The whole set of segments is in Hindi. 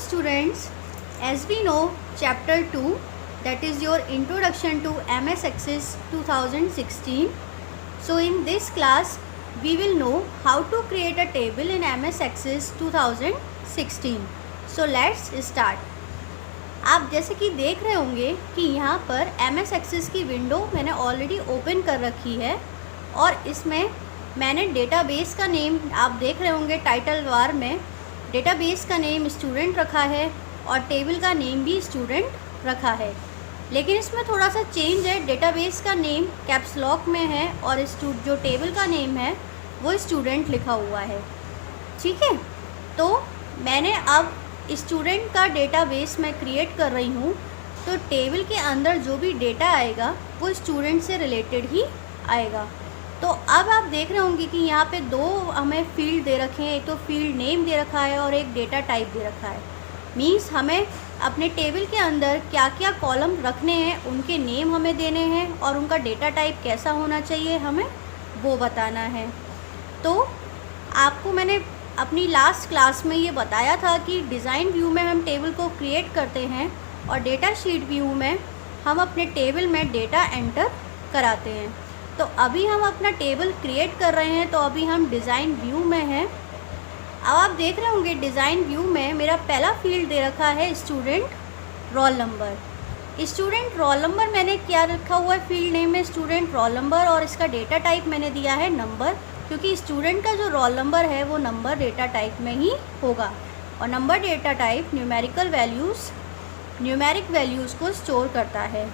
students, as we know chapter 2, that is your introduction to MS Access 2016. So in this class we will know how to create a table in MS Access 2016. So let's start. आप जैसे कि देख रहे होंगे कि यहाँ पर MS Access की विंडो मैंने ऑलरेडी ओपन कर रखी है और इसमें मैंने डेटाबेस का नेम आप देख रहे होंगे टाइटल बार में डेटाबेस का नेम स्टूडेंट रखा है और टेबल का नेम भी स्टूडेंट रखा है। लेकिन इसमें थोड़ा सा चेंज है, डेटाबेस का नेम कैप्स लॉक में है और जो टेबल का नेम है वो स्टूडेंट लिखा हुआ है। ठीक है, तो मैंने अब स्टूडेंट का डेटाबेस मैं क्रिएट कर रही हूँ, तो टेबल के अंदर जो भी डेटा आएगा वो स्टूडेंट से रिलेटेड ही आएगा। तो अब आप देख रहे होंगे कि यहाँ पे दो हमें फील्ड दे रखे हैं, एक तो फील्ड नेम दे रखा है और एक डेटा टाइप दे रखा है। मीन्स हमें अपने टेबल के अंदर क्या क्या कॉलम रखने हैं, उनके नेम हमें देने हैं और उनका डेटा टाइप कैसा होना चाहिए हमें वो बताना है। तो आपको मैंने अपनी लास्ट क्लास में ये बताया था कि डिज़ाइन व्यू में हम टेबल को क्रिएट करते हैं और डेटा शीट व्यू में हम अपने टेबल में डेटा एंटर कराते हैं। तो अभी हम अपना टेबल क्रिएट कर रहे हैं, तो अभी हम डिज़ाइन व्यू में हैं। अब आप देख रहे होंगे डिज़ाइन व्यू में मेरा पहला फील्ड दे रखा है student roll number. Student roll number मैंने क्या रखा हुआ है, फील्ड नेम में स्टूडेंट रोल नंबर और इसका डेटा टाइप मैंने दिया है नंबर, क्योंकि स्टूडेंट का जो रोल नंबर है वो नंबर डेटा टाइप में ही होगा और number data type numeric values को स्टोर करता है।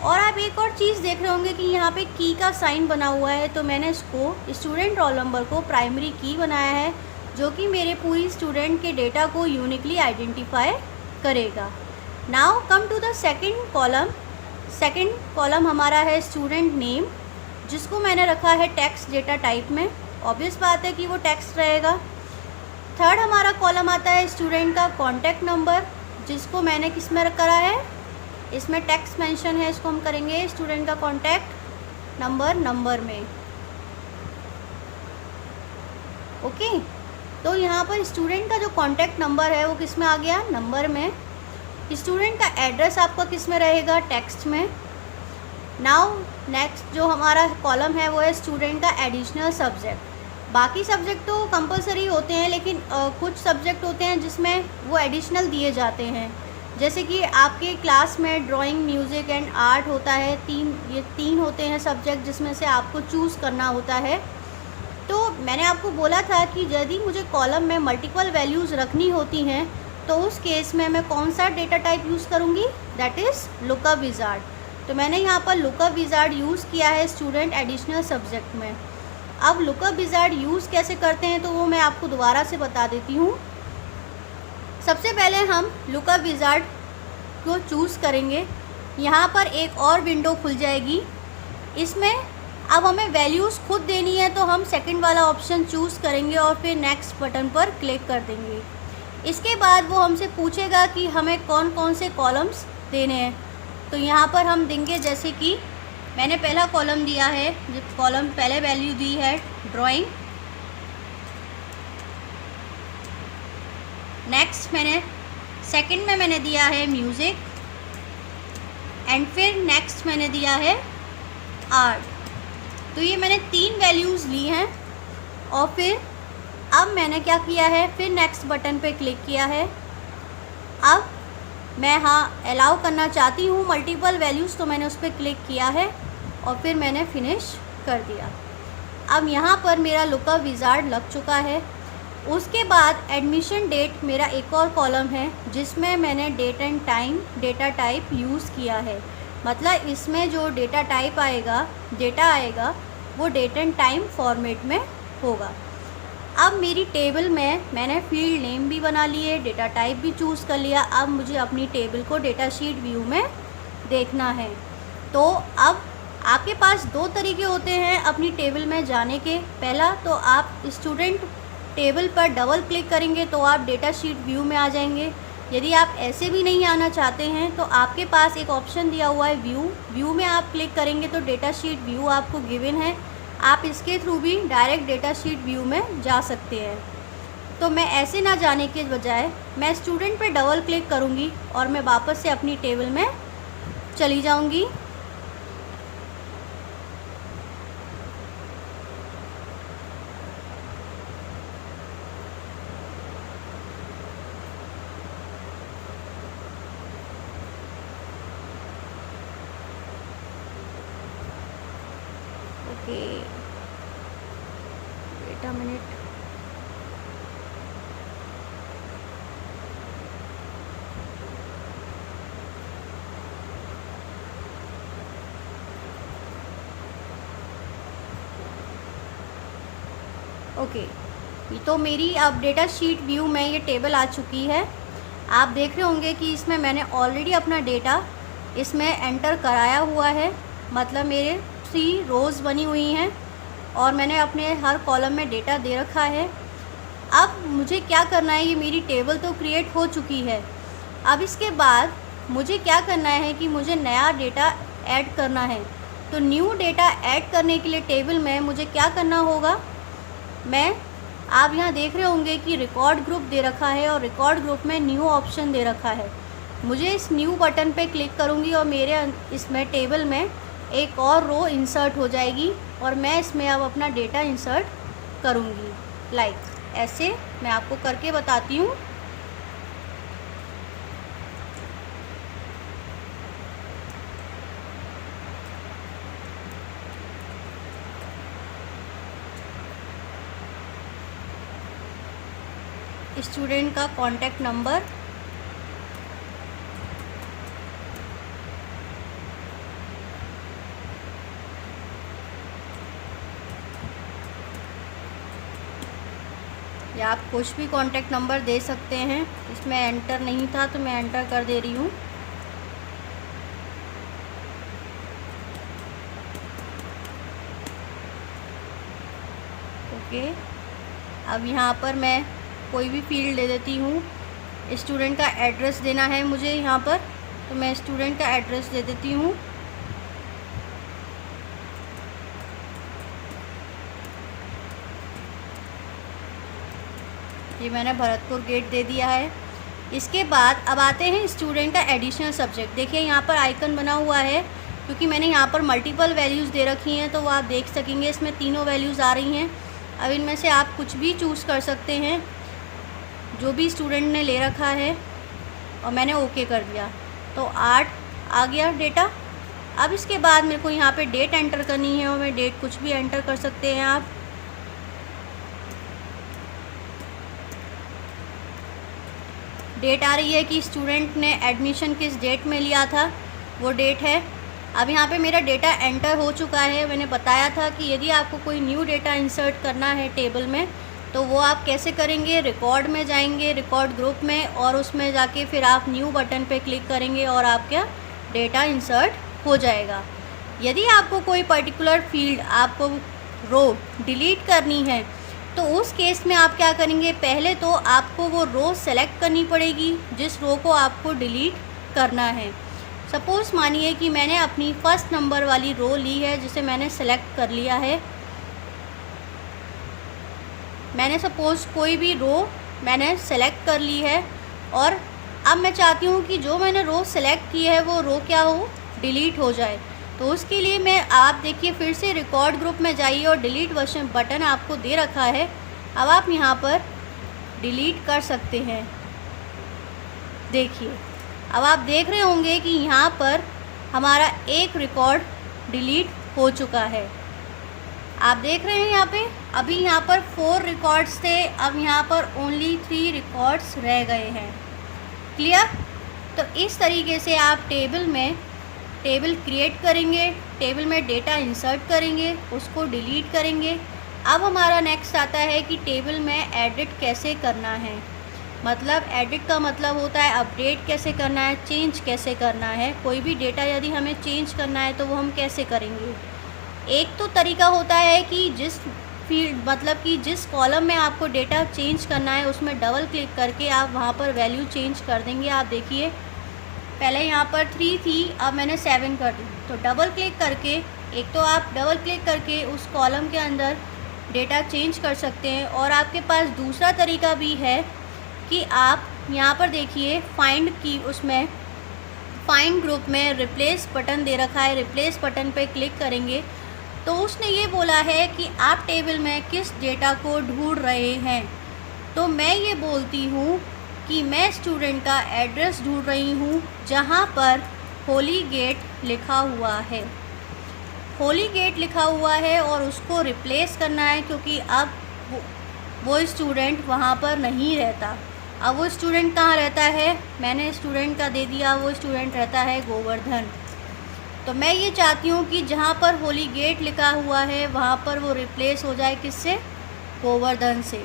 और आप एक और चीज़ देख रहे होंगे कि यहाँ पे की का साइन बना हुआ है, तो मैंने इसको स्टूडेंट रोल नंबर को प्राइमरी की बनाया है, जो कि मेरे पूरी स्टूडेंट के डेटा को यूनिकली आइडेंटिफाई करेगा। Now come to the second column. Second column हमारा है स्टूडेंट नेम, जिसको मैंने रखा है टेक्स्ट डेटा टाइप में। ऑब्वियस बात है कि वो टेक्स्ट रहेगा। थर्ड हमारा कॉलम आता है स्टूडेंट का कॉन्टैक्ट नंबर, जिसको मैंने किस में करा है, इसमें टेक्स्ट मेंशन है, इसको हम करेंगे स्टूडेंट का कॉन्टैक्ट नंबर में। ओके, तो यहाँ पर स्टूडेंट का जो कॉन्टैक्ट नंबर है वो किस में आ गया, नंबर में। स्टूडेंट का एड्रेस आपका किस में रहेगा, टेक्स्ट में। नाउ नेक्स्ट जो हमारा कॉलम है वो है स्टूडेंट का एडिशनल सब्जेक्ट। बाकी सब्जेक्ट तो कंपलसरी होते हैं, लेकिन कुछ सब्जेक्ट होते हैं जिसमें वो एडिशनल दिए जाते हैं। जैसे कि आपके क्लास में ड्राइंग, म्यूज़िक एंड आर्ट होता है, ये तीन होते हैं सब्जेक्ट जिसमें से आपको चूज़ करना होता है। तो मैंने आपको बोला था कि यदि मुझे कॉलम में मल्टीपल वैल्यूज़ रखनी होती हैं तो उस केस में मैं कौन सा डेटा टाइप यूज़ करूँगी, दैट इज़ लुकअप विज़ार्ड। तो मैंने यहाँ पर लुकअप विज़ार्ड यूज़ किया है स्टूडेंट एडिशनल सब्जेक्ट में। अब लुकअप विज़ार्ड यूज़ कैसे करते हैं तो वो मैं आपको दोबारा से बता देती हूँ। सबसे पहले हम लुकअप विज़ार्ड को चूज़ करेंगे। यहाँ पर एक और विंडो खुल जाएगी। इसमें अब हमें वैल्यूज़ खुद देनी है, तो हम सेकंड वाला ऑप्शन चूज़ करेंगे और फिर नेक्स्ट बटन पर क्लिक कर देंगे। इसके बाद वो हमसे पूछेगा कि हमें कौन कौन से कॉलम्स देने हैं। तो यहाँ पर हम देंगे, जैसे कि मैंने पहला कॉलम दिया है, जो कॉलम पहले वैल्यू दी है ड्राइंग। नेक्स्ट मैंने सेकंड में मैंने दिया है म्यूज़िक एंड फिर नेक्स्ट मैंने दिया है आर्ट। तो ये मैंने तीन वैल्यूज़ ली हैं और फिर अब मैंने क्या किया है, फिर नेक्स्ट बटन पे क्लिक किया है। अब मैं अलाउ करना चाहती हूँ मल्टीपल वैल्यूज़, तो मैंने उस पर क्लिक किया है और फिर मैंने फिनिश कर दिया। अब यहाँ पर मेरा लुकअप विज़ार्ड लग चुका है। उसके बाद एडमिशन डेट मेरा एक और कॉलम है, जिसमें मैंने date and time data type use किया है। मतलब इसमें जो डेटा टाइप आएगा, डेटा आएगा, वो डेट एंड टाइम फॉर्मेट में होगा। अब मेरी टेबल में मैंने फील्ड नेम भी बना लिए, डेटा टाइप भी चूज़ कर लिया। अब मुझे अपनी टेबल को डेटा शीट व्यू में देखना है। तो अब आपके पास दो तरीके होते हैं अपनी टेबल में जाने के। पहला तो आप स्टूडेंट टेबल पर डबल क्लिक करेंगे तो आप डेटा शीट व्यू में आ जाएंगे। यदि आप ऐसे भी नहीं आना चाहते हैं तो आपके पास एक ऑप्शन दिया हुआ है व्यू में आप क्लिक करेंगे तो डेटा शीट व्यू आपको गिवन है। आप इसके थ्रू भी डायरेक्ट डेटा शीट व्यू में जा सकते हैं। तो मैं ऐसे ना जाने के बजाय मैं स्टूडेंट पे डबल क्लिक करूँगी और मैं वापस से अपनी टेबल में चली जाऊँगी। Okay, wait a minute. Okay, तो मेरी अब डेटा शीट व्यू में ये टेबल आ चुकी है। आप देख रहे होंगे कि इसमें मैंने ऑलरेडी अपना डेटा इसमें एंटर कराया हुआ है, मतलब मेरे 3 रोज़ बनी हुई हैं और मैंने अपने हर कॉलम में डेटा दे रखा है। अब मुझे क्या करना है, ये मेरी टेबल तो क्रिएट हो चुकी है। अब इसके बाद मुझे क्या करना है कि मुझे नया डेटा ऐड करना है। तो न्यू डेटा ऐड करने के लिए टेबल में मुझे क्या करना होगा, आप यहाँ देख रहे होंगे कि रिकॉर्ड ग्रुप दे रखा है और रिकॉर्ड ग्रुप में न्यू ऑप्शन दे रखा है। मुझे इस न्यू बटन पे क्लिक करूँगी और मेरे इसमें टेबल में एक और रो इंसर्ट हो जाएगी और मैं इसमें अब अपना डेटा इंसर्ट करूँगी। लाइक ऐसे मैं आपको करके बताती हूँ। स्टूडेंट का कॉन्टैक्ट नंबर, या आप कुछ भी कॉन्टैक्ट नंबर दे सकते हैं। इसमें एंटर नहीं था तो मैं एंटर कर दे रही हूँ। ओके, अब यहाँ पर मैं कोई भी फील्ड दे देती हूँ। स्टूडेंट का एड्रेस देना है मुझे यहाँ पर, तो मैं स्टूडेंट का एड्रेस दे देती हूँ। ये मैंने भरतपुर गेट दे दिया है। इसके बाद अब आते हैं स्टूडेंट का एडिशनल सब्जेक्ट। देखिए यहाँ पर आइकन बना हुआ है, क्योंकि मैंने यहाँ पर मल्टीपल वैल्यूज़ दे रखी हैं तो वो आप देख सकेंगे इसमें तीनों वैल्यूज़ आ रही हैं। अब इनमें से आप कुछ भी चूज़ कर सकते हैं जो भी स्टूडेंट ने ले रखा है, और मैंने ओके कर दिया तो 8 आ गया डेटा। अब इसके बाद मेरे को यहाँ पे डेट एंटर करनी है और मैं डेट कुछ भी एंटर कर सकते हैं आप। डेट आ रही है कि स्टूडेंट ने एडमिशन किस डेट में लिया था, वो डेट है। अब यहाँ पे मेरा डेटा एंटर हो चुका है। मैंने बताया था कि यदि आपको कोई न्यू डेटा इंसर्ट करना है टेबल में तो वो आप कैसे करेंगे, रिकॉर्ड में जाएंगे, रिकॉर्ड ग्रुप में, और उसमें जाके फिर आप न्यू बटन पे क्लिक करेंगे और आपका डेटा इंसर्ट हो जाएगा। यदि आपको कोई पर्टिकुलर फील्ड, आपको रो डिलीट करनी है तो उस केस में आप क्या करेंगे, पहले तो आपको वो रो सेलेक्ट करनी पड़ेगी जिस रो को आपको डिलीट करना है। सपोज़ मानिए कि मैंने अपनी फर्स्ट नंबर वाली रो ली है जिसे मैंने सेलेक्ट कर लिया है। मैंने सपोज़ कोई भी रो मैंने सेलेक्ट कर ली है और अब मैं चाहती हूँ कि जो मैंने रो सेलेक्ट की है वो रो क्या हो, डिलीट हो जाए। तो उसके लिए मैं, आप देखिए फिर से रिकॉर्ड ग्रुप में जाइए और डिलीट बटन आपको दे रखा है। अब आप यहाँ पर डिलीट कर सकते हैं। देखिए अब आप देख रहे होंगे कि यहाँ पर हमारा एक रिकॉर्ड डिलीट हो चुका है। आप देख रहे हैं यहाँ पे, अभी यहाँ पर 4 रिकॉर्ड्स थे, अब यहाँ पर ओनली 3 रिकॉर्ड्स रह गए हैं। क्लियर? तो इस तरीके से आप टेबल क्रिएट करेंगे, टेबल में डेटा इंसर्ट करेंगे, उसको डिलीट करेंगे। अब हमारा नेक्स्ट आता है कि टेबल में एडिट कैसे करना है। मतलब एडिट का मतलब होता है अपडेट कैसे करना है, चेंज कैसे करना है। कोई भी डेटा यदि हमें चेंज करना है तो वो हम कैसे करेंगे। एक तो तरीका होता है कि जिस फील्ड, मतलब कि जिस कॉलम में आपको डेटा चेंज करना है उसमें डबल क्लिक करके आप वहाँ पर वैल्यू चेंज कर देंगे। आप देखिए पहले यहाँ पर 3 थी, अब मैंने 7 कर दी। तो डबल क्लिक करके, एक तो आप डबल क्लिक करके उस कॉलम के अंदर डेटा चेंज कर सकते हैं। और आपके पास दूसरा तरीका भी है कि आप यहाँ पर देखिए फाइंड की उसमें फाइंड ग्रुप में रिप्लेस बटन दे रखा है, रिप्लेस बटन पे क्लिक करेंगे तो उसने ये बोला है कि आप टेबल में किस डेटा को ढूंढ रहे हैं। तो मैं ये बोलती हूँ कि मैं स्टूडेंट का एड्रेस ढूंढ रही हूँ जहाँ पर होली गेट लिखा हुआ है। होली गेट लिखा हुआ है और उसको रिप्लेस करना है क्योंकि अब वो स्टूडेंट वहाँ पर नहीं रहता। अब वो स्टूडेंट कहाँ रहता है, मैंने स्टूडेंट का दे दिया, वो स्टूडेंट रहता है गोवर्धन। तो मैं ये चाहती हूँ कि जहाँ पर होली गेट लिखा हुआ है वहाँ पर वो रिप्लेस हो जाए किससे, गोवर्धन से।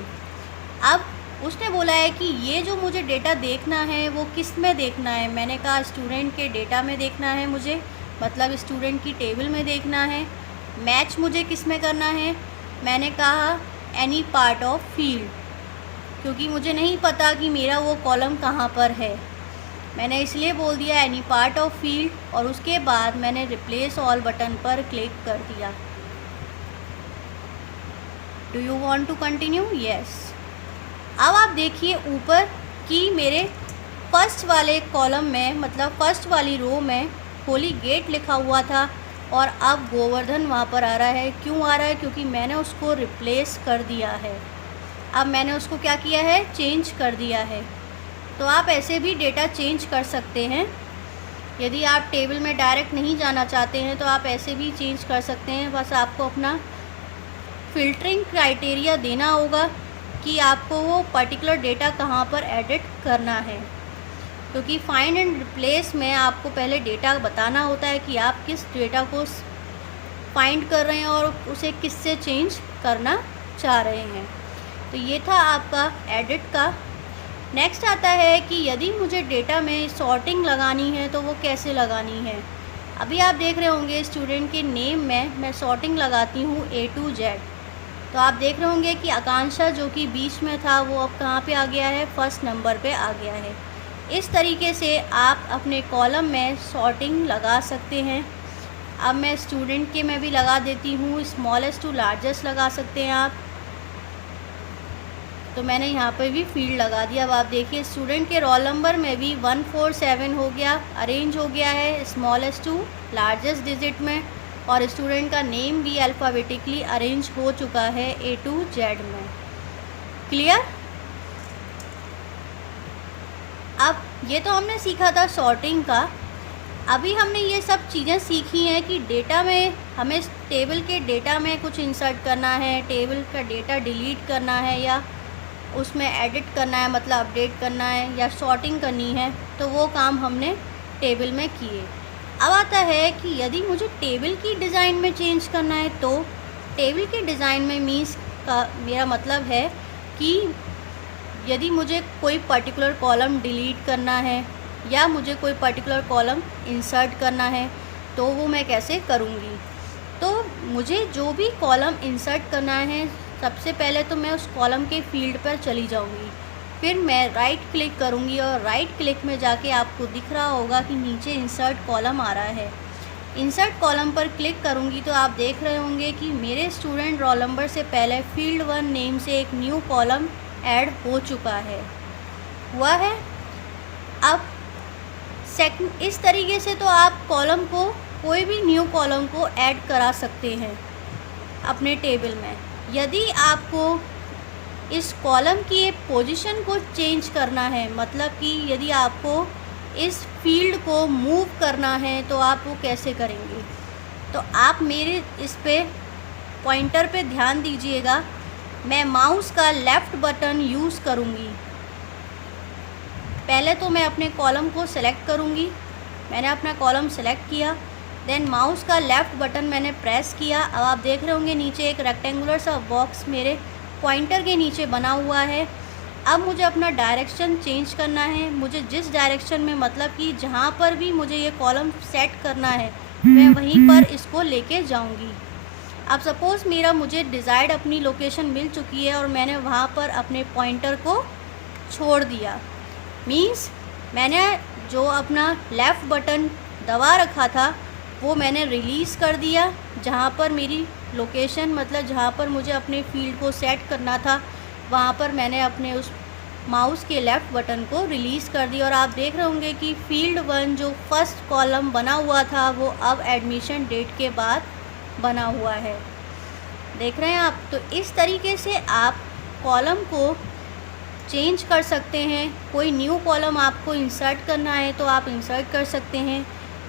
अब उसने बोला है कि ये जो मुझे डेटा देखना है वो किस में देखना है। मैंने कहा स्टूडेंट के डेटा में देखना है मुझे, मतलब स्टूडेंट की टेबल में देखना है। मैच मुझे किस में करना है, मैंने कहा एनी पार्ट ऑफ फील्ड, क्योंकि मुझे नहीं पता कि मेरा वो कॉलम कहाँ पर है। मैंने इसलिए बोल दिया एनी पार्ट ऑफ फील्ड और उसके बाद मैंने रिप्लेस ऑल बटन पर क्लिक कर दिया। Do you want to continue? Yes. अब आप देखिए ऊपर कि मेरे फर्स्ट वाले कॉलम में, मतलब फर्स्ट वाली रो में होली गेट लिखा हुआ था और अब गोवर्धन वहाँ पर आ रहा है। क्यों आ रहा है? क्योंकि मैंने उसको रिप्लेस कर दिया है। अब मैंने उसको क्या किया है, चेंज कर दिया है। तो आप ऐसे भी डेटा चेंज कर सकते हैं। यदि आप टेबल में डायरेक्ट नहीं जाना चाहते हैं तो आप ऐसे भी चेंज कर सकते हैं। बस आपको अपना फ़िल्टरिंग क्राइटेरिया देना होगा कि आपको वो पर्टिकुलर डेटा कहाँ पर एडिट करना है, क्योंकि फाइंड एंड रिप्लेस में आपको पहले डेटा बताना होता है कि आप किस डेटा को फाइंड कर रहे हैं और उसे किससे चेंज करना चाह रहे हैं। तो ये था आपका एडिट का। नेक्स्ट आता है कि यदि मुझे डेटा में सॉर्टिंग लगानी है तो वो कैसे लगानी है। अभी आप देख रहे होंगे स्टूडेंट के नेम में मैं सॉर्टिंग लगाती हूँ A to Z। तो आप देख रहे होंगे कि आकांक्षा जो कि बीच में था वो अब कहाँ पे आ गया है, फर्स्ट नंबर पे आ गया है। इस तरीके से आप अपने कॉलम में सॉर्टिंग लगा सकते हैं। अब मैं स्टूडेंट के में भी लगा देती हूँ, स्मॉलेस्ट टू लार्जेस्ट लगा सकते हैं आप। तो मैंने यहाँ पे भी फील्ड लगा दिया। अब आप देखिए स्टूडेंट के रोल नंबर में भी 147 हो गया, अरेंज हो गया है स्मॉलेस्ट टू लार्जेस्ट डिजिट में, और स्टूडेंट का नेम भी अल्फ़ाबेटिकली अरेंज हो चुका है A to Z में। क्लियर? अब ये तो हमने सीखा था सॉर्टिंग का। अभी हमने ये सब चीज़ें सीखी हैं कि डेटा में हमें टेबल के डेटा में कुछ इंसर्ट करना है, टेबल का डेटा डिलीट करना है या उसमें एडिट करना है, मतलब अपडेट करना है या सॉर्टिंग करनी है, तो वो काम हमने टेबल में किए। अब आता है कि यदि मुझे टेबल की डिज़ाइन में चेंज करना है तो टेबल के डिज़ाइन में मीन्स का मेरा मतलब है कि यदि मुझे कोई पर्टिकुलर कॉलम डिलीट करना है या मुझे कोई पर्टिकुलर कॉलम इंसर्ट करना है तो वो मैं कैसे करूँगी। तो मुझे जो भी कॉलम इंसर्ट करना है सबसे पहले तो मैं उस कॉलम के फील्ड पर चली जाऊँगी, फिर मैं राइट क्लिक करूँगी और राइट क्लिक में जाके आपको दिख रहा होगा कि नीचे इंसर्ट कॉलम आ रहा है। इंसर्ट कॉलम पर क्लिक करूँगी तो आप देख रहे होंगे कि मेरे स्टूडेंट रोल नंबर से पहले फील्ड 1 नेम से एक न्यू कॉलम ऐड हो चुका है, हुआ है। अब सेकंड इस तरीके से तो आप कॉलम को, कोई भी न्यू कॉलम को ऐड करा सकते हैं अपने टेबल में। यदि आपको इस कॉलम की पोजीशन को चेंज करना है, मतलब कि यदि आपको इस फील्ड को मूव करना है तो आप वो कैसे करेंगे। तो आप मेरे इस पे पॉइंटर पे ध्यान दीजिएगा। मैं माउस का लेफ़्ट बटन यूज़ करूँगी। पहले तो मैं अपने कॉलम को सेलेक्ट करूँगी। मैंने अपना कॉलम सेलेक्ट किया, देन माउस का लेफ़्ट बटन मैंने प्रेस किया। अब आप देख रहे होंगे नीचे एक रेक्टेंगुलर सा बॉक्स मेरे पॉइंटर के नीचे बना हुआ है। अब मुझे अपना डायरेक्शन चेंज करना है। मुझे जिस डायरेक्शन में, मतलब कि जहाँ पर भी मुझे ये कॉलम सेट करना है मैं वहीं पर इसको लेके जाऊँगी। अब सपोज़ मेरा मुझे डिज़ायर्ड अपनी लोकेशन मिल चुकी है और मैंने वहाँ पर अपने पॉइंटर को छोड़ दिया। मीन्स मैंने जो अपना लेफ़्ट बटन दबा रखा था वो मैंने रिलीज़ कर दिया। जहाँ पर मेरी लोकेशन मतलब जहाँ पर मुझे अपने फील्ड को सेट करना था वहाँ पर मैंने अपने उस माउस के लेफ़्ट बटन को रिलीज़ कर दिया और आप देख रहे होंगे कि फील्ड 1 जो फर्स्ट कॉलम बना हुआ था वो अब एडमिशन डेट के बाद बना हुआ है। देख रहे हैं आप। तो इस तरीके से आप कॉलम को चेंज कर सकते हैं। कोई न्यू कॉलम आपको इंसर्ट करना है तो आप इंसर्ट कर सकते हैं।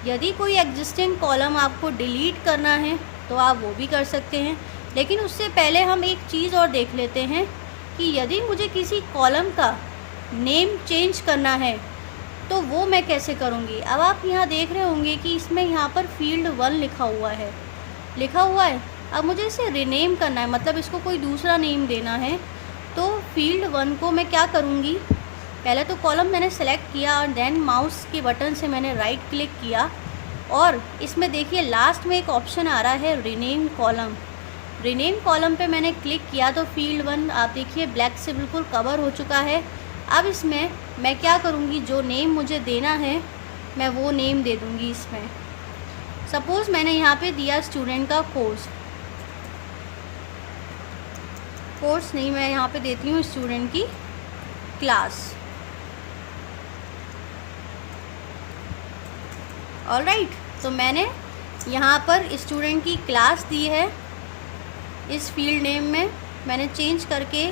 यदि कोई एग्जिस्टिंग कॉलम आपको डिलीट करना है तो आप वो भी कर सकते हैं। लेकिन उससे पहले हम एक चीज़ और देख लेते हैं कि यदि मुझे किसी कॉलम का नेम चेंज करना है तो वो मैं कैसे करूँगी। अब आप यहाँ देख रहे होंगे कि इसमें यहाँ पर फील्ड 1 लिखा हुआ है। अब मुझे इसे रीनेम करना है, मतलब इसको कोई दूसरा नेम देना है। तो फील्ड 1 को मैं क्या करूँगी, पहले तो कॉलम मैंने सेलेक्ट किया और देन माउस के बटन से मैंने राइट क्लिक किया और इसमें देखिए लास्ट में एक ऑप्शन आ रहा है रीनेम कॉलम। रीनेम कॉलम पे मैंने क्लिक किया तो फील्ड 1 आप देखिए ब्लैक से बिल्कुल कवर हो चुका है। अब इसमें मैं क्या करूँगी, जो नेम मुझे देना है मैं वो नेम दे दूँगी। इसमें सपोज़ मैंने यहाँ पे दिया स्टूडेंट का कोर्स नहीं, मैं यहाँ पे देती हूँ स्टूडेंट की क्लास। ऑलराइट, तो मैंने यहाँ पर स्टूडेंट की क्लास दी है। इस फील्ड नेम में मैंने चेंज करके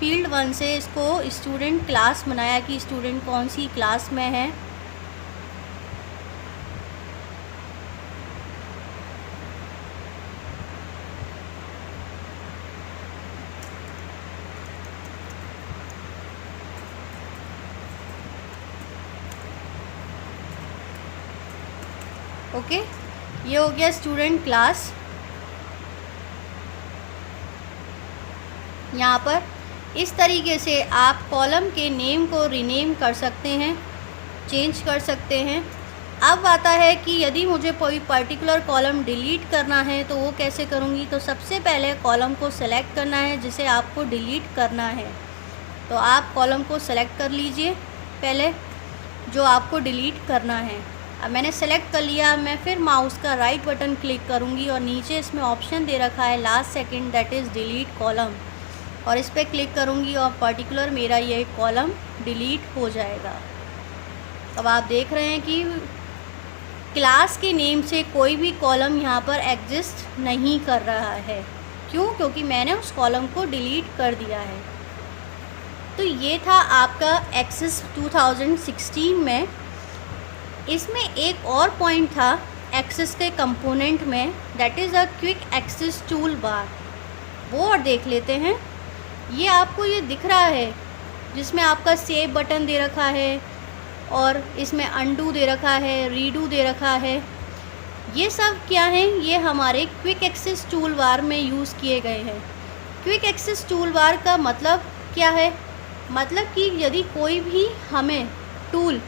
फील्ड 1 से इसको स्टूडेंट क्लास बनाया कि स्टूडेंट कौन सी क्लास में है। ओके, ये हो गया स्टूडेंट क्लास। यहाँ पर इस तरीके से आप कॉलम के नेम को रीनेम कर सकते हैं, चेंज कर सकते हैं। अब आता है कि यदि मुझे कोई पर्टिकुलर कॉलम डिलीट करना है तो वो कैसे करूँगी। तो सबसे पहले कॉलम को सेलेक्ट करना है जिसे आपको डिलीट करना है। तो आप कॉलम को सेलेक्ट कर लीजिए पहले जो आपको डिलीट करना है। अब मैंने सेलेक्ट कर लिया, मैं फिर माउस का राइट बटन क्लिक करूँगी और नीचे इसमें ऑप्शन दे रखा है last second that is delete column, और इस पर क्लिक करूँगी और पर्टिकुलर मेरा ये कॉलम डिलीट हो जाएगा। अब आप देख रहे हैं कि क्लास के नेम से कोई भी कॉलम यहाँ पर एग्जिस्ट नहीं कर रहा है। क्यों? क्योंकि मैंने उस कॉलम को डिलीट कर दिया है। तो ये था आपका एक्सेस 2016 में। इसमें एक और पॉइंट था एक्सेस के कंपोनेंट में, that is a quick access tool bar. वो और देख लेते हैं। ये आपको ये दिख रहा है जिसमें आपका सेव बटन दे रखा है और इसमें अंडू दे रखा है, रीडू दे रखा है। ये सब क्या है, ये हमारे क्विक एक्सेस टूल बार में यूज़ किए गए हैं। क्विक एक्सेस टूल बार का मतलब क्या है, मतलब कि यदि कोई भी हमें टूल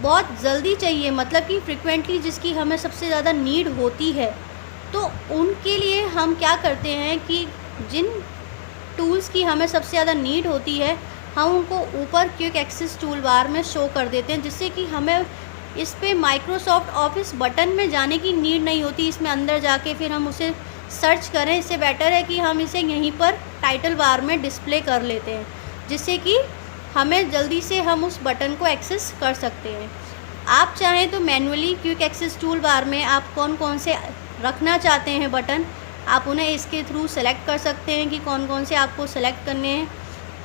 बहुत जल्दी चाहिए, मतलब कि फ्रिक्वेंटली जिसकी हमें सबसे ज़्यादा नीड होती है, तो उनके लिए हम क्या करते हैं कि जिन टूल्स की हमें सबसे ज़्यादा नीड होती है हम उनको ऊपर क्विक एक्सेस टूल बार में शो कर देते हैं, जिससे कि हमें इस पे माइक्रोसॉफ्ट ऑफिस बटन में जाने की नीड नहीं होती। इसमें अंदर जाके फिर हम उसे सर्च करें। इससे बेटर है कि हम इसे यहीं पर टाइटल बार में डिस्प्ले कर लेते हैं, जिससे कि हमें जल्दी से हम उस बटन को एक्सेस कर सकते हैं। आप चाहें तो manually quick access tool bar में आप कौन कौन से रखना चाहते हैं बटन, आप उन्हें इसके थ्रू सेलेक्ट कर सकते हैं कि कौन कौन से आपको सेलेक्ट करने हैं।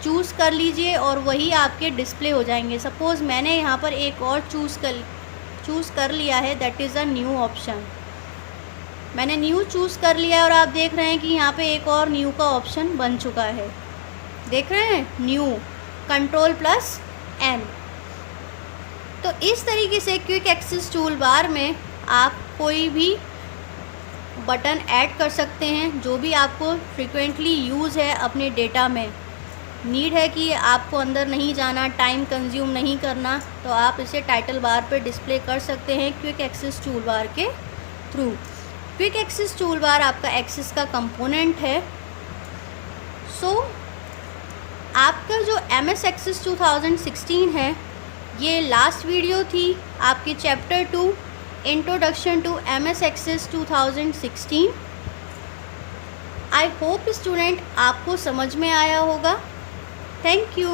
चूज़ कर लीजिए और वही आपके डिस्प्ले हो जाएंगे। सपोज़ मैंने यहाँ पर एक और चूज़ कर लिया है, that is a new option. मैंने न्यू चूज़ कर लिया है और आप देख रहे हैं कि यहाँ पे एक और न्यू का ऑप्शन बन चुका है। देख रहे हैं, न्यू Ctrl+N। तो इस तरीके से क्विक एक्सेस टूल बार में आप कोई भी बटन ऐड कर सकते हैं जो भी आपको फ्रिक्वेंटली यूज़ है अपने डेटा में। नीड है कि आपको अंदर नहीं जाना, टाइम कंज्यूम नहीं करना, तो आप इसे टाइटल बार पे डिस्प्ले कर सकते हैं क्विक एक्सेस टूल बार के थ्रू। क्विक एक्सेस टूल बार आपका एक्सेस का कंपोनेंट है। आपका जो MS एक्सेस 2016 है, ये लास्ट वीडियो थी आपके chapter 2 introduction to MS access 2016। I hope student आपको समझ में आया होगा। Thank you.